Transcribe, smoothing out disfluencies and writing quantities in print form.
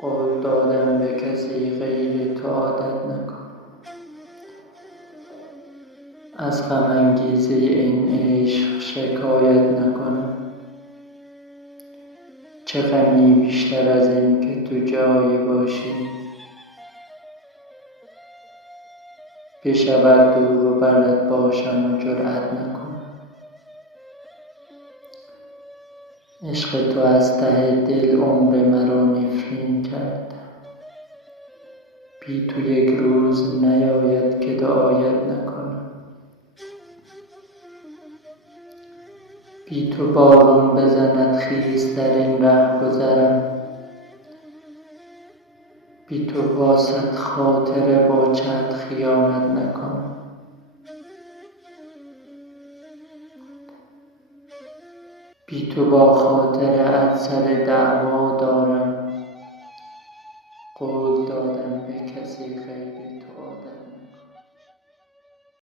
قول دادم به کسی غیر تو عادت نکن. از غم انگیزه این عشق شکایت نکنم. چه غمی بیشتر از این که تو جای باشی. بشود دور و برت باشم و جرأت نکنم. عشق تو از ته دل عمر مرا نفرین کرد. بی تو یک روز نیاید که دعایت نکنم. بی تو باران بزند خیز در این رهگذرم. بی تو با صد خاطره با چند خیانت نکنم. بی تو با خاطره سر دعوا دارم. قول دادم به کسی غیر